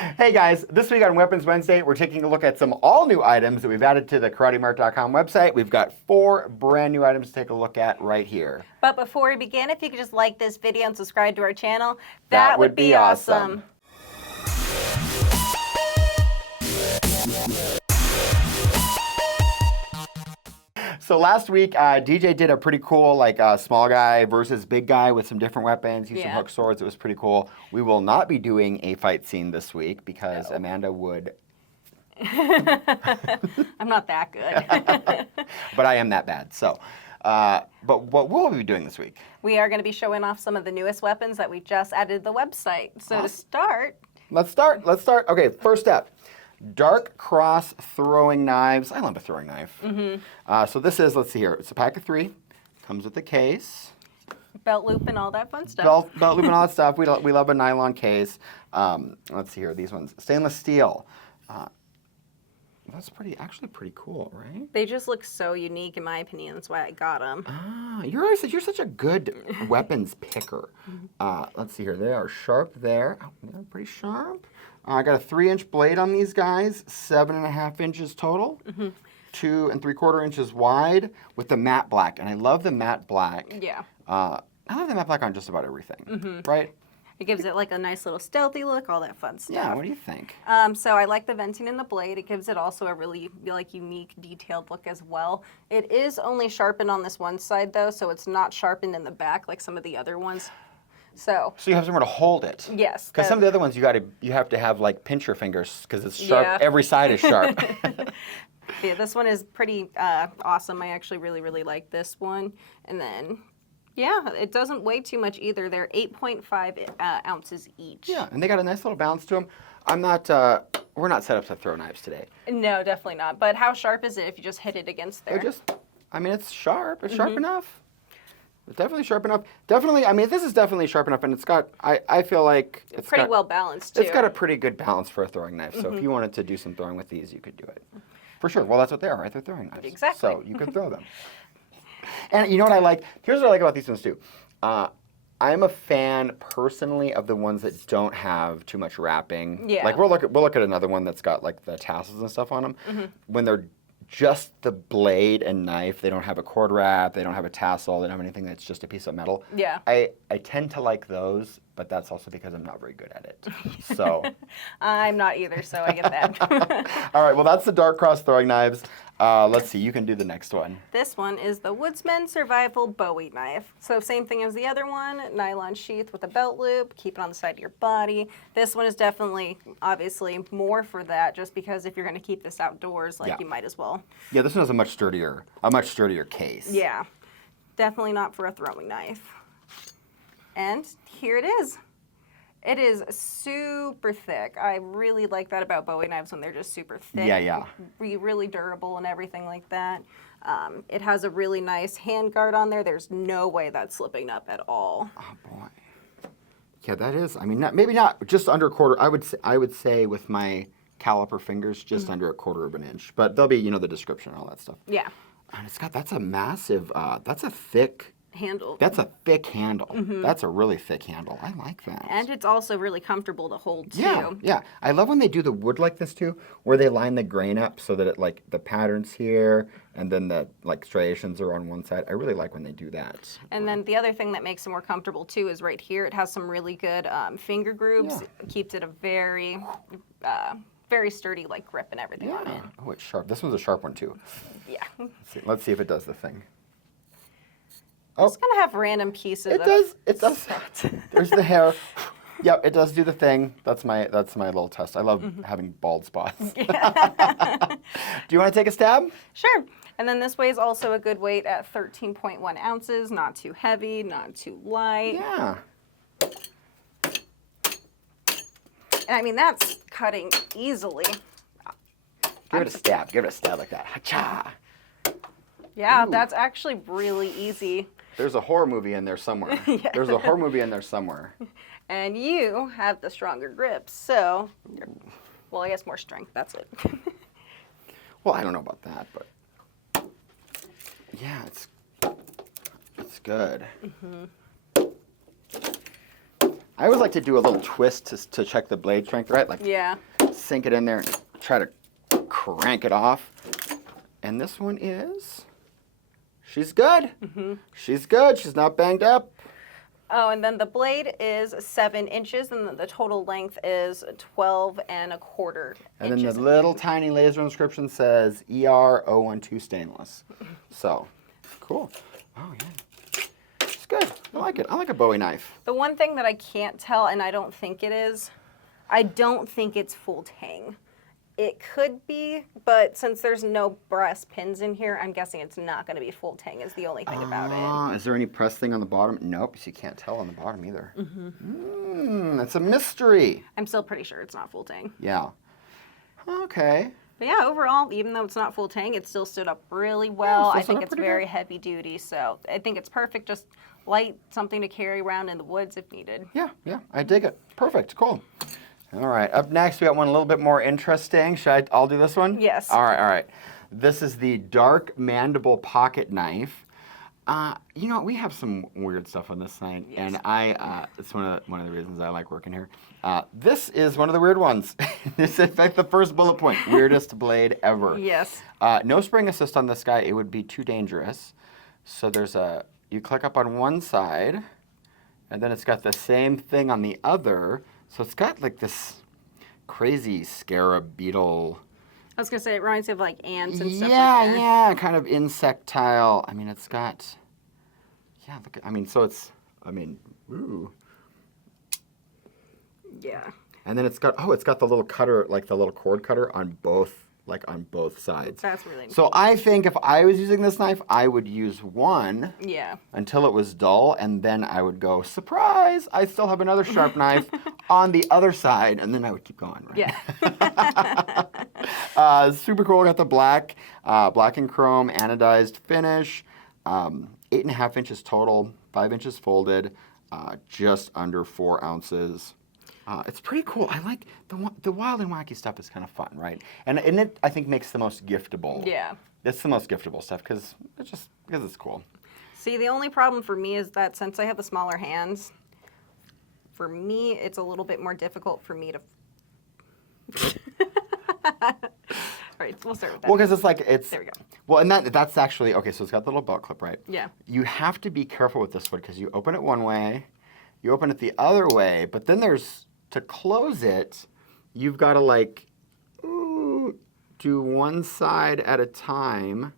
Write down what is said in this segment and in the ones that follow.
Hey guys, this week on Weapons Wednesday, we're taking a look at some all-new items that we've added to the KarateMart.com website. We've got 4 brand new items to take a look at right here. But before we begin, if you could just like this video and subscribe to our channel, that would be awesome. So last week, DJ did a pretty cool, small guy versus big guy with some different weapons, used some hook swords. It was pretty cool. We will not be doing a fight scene this week because Amanda would. I'm not that good. But I am that bad. So, but what will we be doing this week? We are going to be showing off some of the newest weapons that we just added to the website. So to start. Let's start. Okay, first step. Dark cross throwing knives. I love a throwing knife. So this is, let's see here. It's a pack of 3. Comes with a case. Belt loop and all that fun stuff. Belt loop and all that stuff. We love a nylon case. Let's see here. These ones. Stainless steel. That's actually pretty cool, right? They just look so unique, in my opinion. That's why I got them. You're such a good weapons picker. Let's see here. They are sharp there. Oh, they're pretty sharp. I got a 3-inch blade on these guys, 7.5 inches total, 2 3/4 inches wide with the matte black. And I love the matte black. Yeah. I love the matte black on just about everything, right? It gives it like a nice little stealthy look, all that fun stuff. Yeah, what do you think? So I like the venting in the blade. It gives it also a really unique, detailed look as well. It is only sharpened on this one side though, so it's not sharpened in the back like some of the other ones. So you have somewhere to hold it. Yes. Because some of the other ones you have to have like pincher fingers because it's sharp. Yeah. Every side is sharp. Yeah, this one is pretty awesome. I actually really like this one. And then, yeah, it doesn't weigh too much either. They're 8.5 ounces each. Yeah, and they got a nice little balance to them. We're not set up to throw knives today. No, definitely not. But how sharp is it if you just hit it against there? It's sharp. It's sharp enough. It's definitely sharp enough. Definitely, this is definitely sharp enough, and it's got, I feel like it's pretty well balanced, too. It's got a pretty good balance for a throwing knife. So if you wanted to do some throwing with these, you could do it. For sure. Well, that's what they are, right? They're throwing knives. Exactly. So you could throw them. And you know what I like? Here's what I like about these ones, too. I'm a fan, personally, of the ones that don't have too much wrapping. Yeah. Like, we'll look at another one that's got, like, the tassels and stuff on them. When they're just the blade and knife, they don't have a cord wrap, they don't have a tassel, they don't have anything that's just a piece of metal. Yeah. I tend to like those, but that's also because I'm not very good at it. So I'm not either, so I get that. All right, well that's the dark cross throwing knives. Let's see, you can do the next one. This one is the Woodsman Survival Bowie knife. So same thing as the other one, nylon sheath with a belt loop, keep it on the side of your body. This one is definitely, obviously, more for that, just because if you're going to keep this outdoors, you might as well. Yeah, this one has a much sturdier case. Yeah, definitely not for a throwing knife. And here it is. It is super thick. I really like that about Bowie knives when they're just super thick. Yeah. Really durable and everything like that. It has a really nice hand guard on there. There's no way that's slipping up at all. Oh boy. Yeah, that is. Maybe not just under a quarter. I would say with my caliper fingers, just under a 1/4 of an inch. But there'll be the description and all that stuff. Yeah. And that's a massive. That's a thick handle. That's a thick handle. That's a really thick handle. I like that. And it's also really comfortable to hold too. Yeah. I love when they do the wood like this too, where they line the grain up so that it the pattern's here and then the striations are on one side. I really like when they do that. And then the other thing that makes it more comfortable too is right here. It has some really good finger grooves. It keeps it a very sturdy grip and everything on it. Oh, it's sharp. This one's a sharp one too. Yeah. Let's see if it does the thing. It's going to have random pieces. It does. There's the hair. Yep, it does do the thing. That's my little test. I love having bald spots. Yeah. Do you want to take a stab? Sure. And then this weighs also a good weight at 13.1 ounces. Not too heavy, not too light. Yeah. And that's cutting easily. Give it a stab. Give it a stab like that. Ha-cha. Yeah, that's actually really easy. There's a horror movie in there somewhere. Yeah. There's a horror movie in there somewhere. And you have the stronger grip, so, well, I guess more strength, that's it. Well, I don't know about that, but yeah, it's good. I always like to do a little twist to check the blade strength, right? Like sink it in there and try to crank it off. And this one is, she's good. She's good. She's not banged up. Oh, and then the blade is 7 inches, and the total length is 12 1/4 inches. And then the little tiny laser inscription says ER012 stainless. So, cool. Oh, yeah. It's good. I like it. I like a Bowie knife. The one thing that I can't tell, and I don't think it is, I don't think it's full tang. It could be, but since there's no brass pins in here, I'm guessing it's not going to be full tang is the only thing about it. Is there any press thing on the bottom? Nope, so you can't tell on the bottom either. It's a mystery. I'm still pretty sure it's not full tang. Yeah. Okay. But yeah, overall, even though it's not full tang, it still stood up really well. I think it's very heavy duty, so I think it's perfect. Just light, something to carry around in the woods if needed. Yeah, I dig it. Perfect, cool. All right, up next we got one a little bit more interesting. I'll do this one? Yes. All right. This is the dark mandible pocket knife. You know, we have some weird stuff on this site, and it's one of the reasons I like working here. This is one of the weird ones. This is like the first bullet point, weirdest blade ever. Yes. No spring assist on this guy. It would be too dangerous. So you click up on one side, and then it's got the same thing on the other. So it's got like this crazy scarab beetle. I was going to say, it reminds me of like ants and stuff like that. Yeah, kind of insectile. I mean, it's got, look at, ooh. Yeah. And then it's got the little cutter, like the little cord cutter on both sides. That's really neat. So I think if I was using this knife, I would use one until it was dull, and then I would go, surprise, I still have another sharp knife on the other side, and then I would keep going, right? Yeah. Super cool. Got the black and chrome anodized finish. 8.5 inches total, 5 inches folded, just under 4 ounces. It's pretty cool. I like the wild and wacky stuff is kind of fun, right? And it, I think, makes the most giftable. Yeah. It's the most giftable stuff because it's cool. See, the only problem for me is that since I have the smaller hands, for me, it's a little bit more difficult for me to... All right, we'll start with that. Well, because there we go. Well, and that's actually, okay, so it's got the little belt clip, right? Yeah. You have to be careful with this one because you open it one way, you open it the other way, but then to close it, you've got to do one side at a time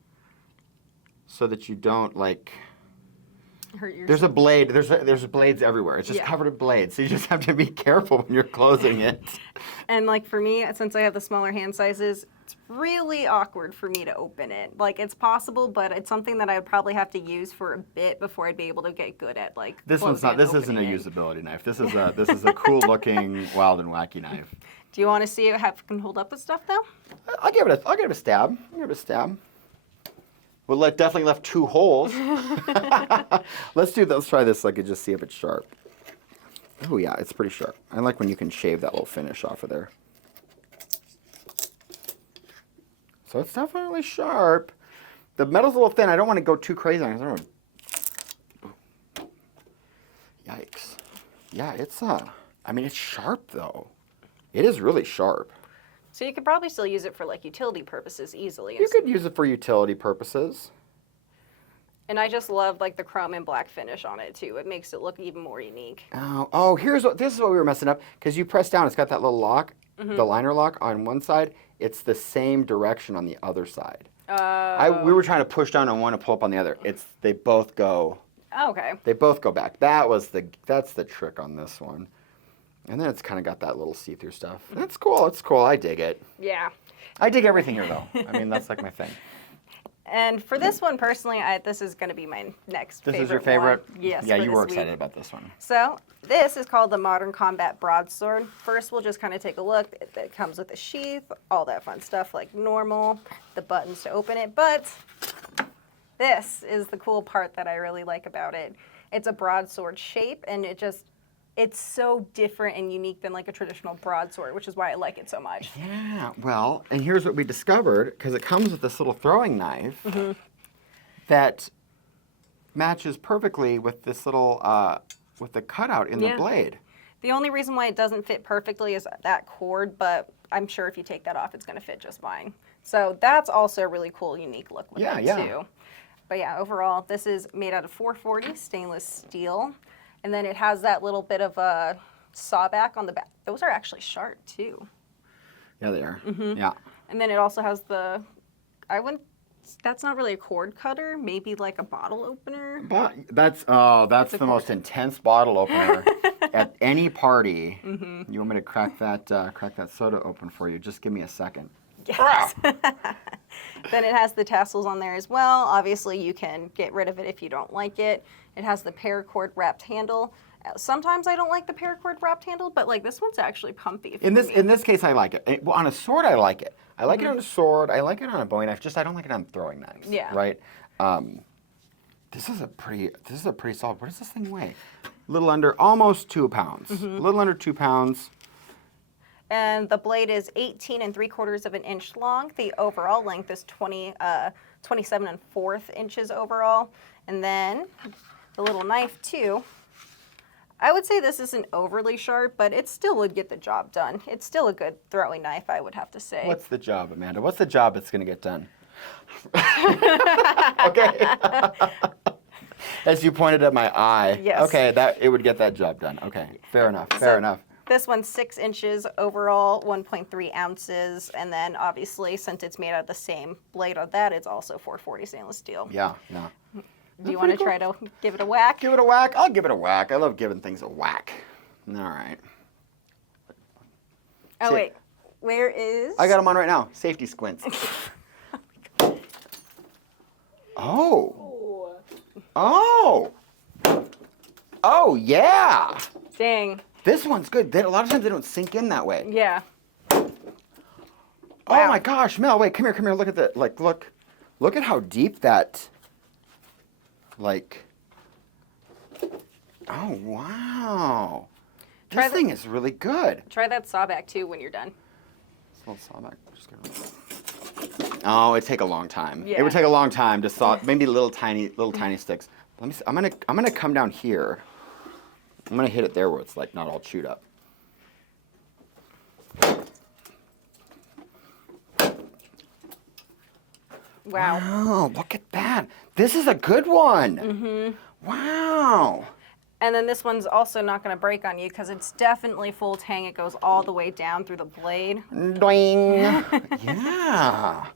so that you don't hurt yourself. There's a blade. There's blades everywhere. It's just covered in blades. So you just have to be careful when you're closing it. And for me, since I have the smaller hand sizes, it's really awkward for me to open it. It's possible, but it's something that I would probably have to use for a bit before I'd be able to get good at This one's not. This isn't a usability knife. This is a cool looking wild and wacky knife. Do you want to see how it can hold up with stuff though? I'll give it a stab. Well, definitely left 2 holes. Let's try this so I could just see if it's sharp. Oh yeah, it's pretty sharp. I like when you can shave that little finish off of there. So it's definitely sharp. The metal's a little thin. I don't want to go too crazy on it. Yikes. Yeah, it's sharp though. It is really sharp. So you could probably still use it for utility purposes easily. You could use it for utility purposes. And I just love the chrome and black finish on it too. It makes it look even more unique. Oh, this is what we were messing up because you press down. It's got that little lock, the liner lock on one side. It's the same direction on the other side. We were trying to push down on one and pull up on the other. They both go. Oh, okay. They both go back. That's the trick on this one. And then it's kind of got that little see-through stuff. It's cool. It's cool. I dig it. Yeah. I dig everything here, though. That's my thing. And for this one, personally, this is going to be my next favorite. This is your favorite? One. Yes. Yeah, you were excited about this one. So this is called the Modern Combat Broadsword. First, we'll just kind of take a look. It comes with a sheath, all that fun stuff like normal, the buttons to open it. But this is the cool part that I really like about it. It's a broadsword shape, and it's so different and unique than a traditional broadsword, which is why I like it so much. Yeah, well, and here's what we discovered, because it comes with this little throwing knife that matches perfectly with this little, with the cutout in the blade. The only reason why it doesn't fit perfectly is that cord, but I'm sure if you take that off, it's going to fit just fine. So that's also a really cool, unique look with it too. But yeah, overall, this is made out of 440 stainless steel. And then it has that little bit of a sawback on the back. Those are actually sharp too. Yeah, they are. Yeah. And then it also has that's not really a cord cutter, maybe like a bottle opener. That's the most intense bottle opener at any party. You want me to crack that soda open for you? Just give me a second. Yes. Then it has the tassels on there as well. Obviously, you can get rid of it if you don't like it. It has the paracord wrapped handle. Sometimes I don't like the paracord wrapped handle, but like this one's actually comfy. In this case, I like it. Well, on a sword, I like it. I like it on a sword. I like it on a Bowie knife. Just I don't like it on throwing knives. Yeah. Right. This is a pretty solid. What does this thing weigh? A little under, almost 2 pounds. A little under 2 pounds. And the blade is 18 3/4 of an inch long. The overall length is 27 1/4 inches overall. And then the little knife too. I would say this isn't overly sharp, but it still would get the job done. It's still a good throwing knife, I would have to say. What's the job, Amanda? What's the job that's going to get done? Okay. As you pointed at my eye. Yes. Okay, it would get that job done. Okay, fair enough. Fair enough. This one's 6 inches overall, 1.3 ounces, and then obviously, since it's made out of the same blade of that, it's also 440 stainless steel. Yeah. Do you want to try to give it a whack? Give it a whack? I'll give it a whack. I love giving things a whack. All right. Oh, wait. Where is... I got them on right now. Safety squints. Oh. Oh, yeah. Dang. This one's good. A lot of times they don't sink in that way. Yeah. Wow. Oh my gosh, Mel, wait, come here. Look at that. Like, look at how deep that, like, oh, wow. This thing is really good. Try that sawback too when you're done. This little sawback. Oh, it'd take a long time. Yeah. It would take a long time to saw, maybe little tiny sticks. Let me see. I'm gonna come down here. I'm gonna hit it there where it's like not all chewed up. Wow. Wow, look at that. This is a good one. Wow. And then this one's also not going to break on you because it's definitely full tang. It goes all the way down through the blade. Doing. Yeah.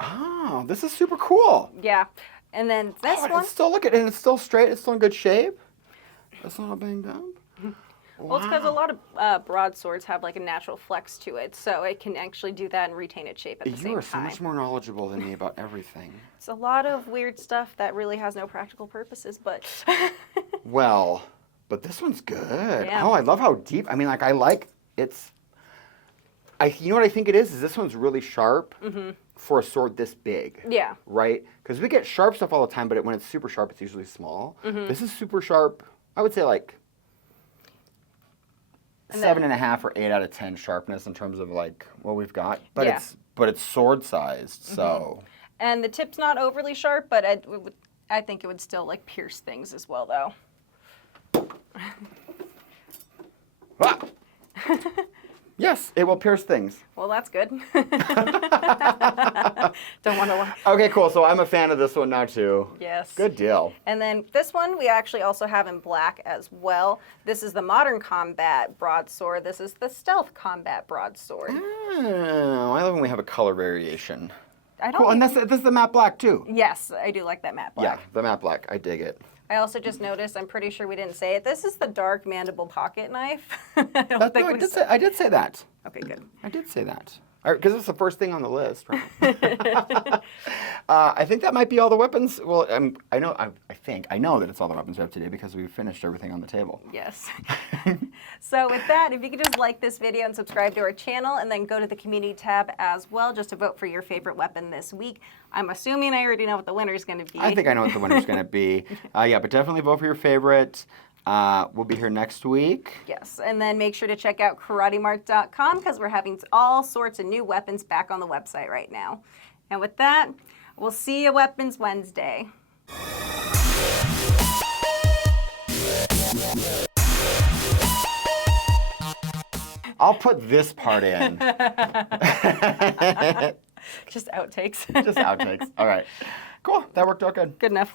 Oh, this is super cool. Yeah. And then this one. It's still, look at it, and it's still straight. It's still in good shape. It's not all banged up. Well, it's because a lot of broadswords have like a natural flex to it, so it can actually do that and retain its shape at the same time. You are so much more knowledgeable than me about everything. It's a lot of weird stuff that really has no practical purposes, but... Well, but this one's good. Yeah. Oh, I love how deep. I mean, like, you know what I think it is this one's really sharp for a sword this big. Yeah. Right? Because we get sharp stuff all the time, but when it's super sharp, it's usually small. This is super sharp. I would say like 7.5 or 8 out of 10 sharpness in terms of like what we've got. But it's sword sized, so. And the tip's not overly sharp, but I think it would still like pierce things as well, though. Ah! Yes, it will pierce things. Well, that's good. Don't want to. Okay, cool. So I'm a fan of this one now too. Yes. Good deal. And then this one we actually also have in black as well. This is the modern combat broadsword. This is the stealth combat broadsword. Oh, I love when we have a color variation. I don't. Cool, and this is the matte black too. Yes, I do like that matte black. Yeah, the matte black. I dig it. I also just noticed, I'm pretty sure we didn't say it, this is the dark mandible pocket knife. I did say that. Okay, good. I did say that. Because it's the first thing on the list, right? I think that might be all the weapons. Well, I know that it's all the weapons we have today because we've finished everything on the table. Yes. So with that, if you could just like this video and subscribe to our channel and then go to the community tab as well just to vote for your favorite weapon this week. I'm assuming I already know what the winner is going to be. I think I know what the winner's going to be. Yeah, but definitely vote for your favorite. We'll be here next week. Yes, and then make sure to check out KarateMart.com because we're having all sorts of new weapons back on the website right now. And with that, we'll see you Weapons Wednesday. I'll put this part in. Just outtakes. Just outtakes. All right. Cool. That worked out good. Good enough.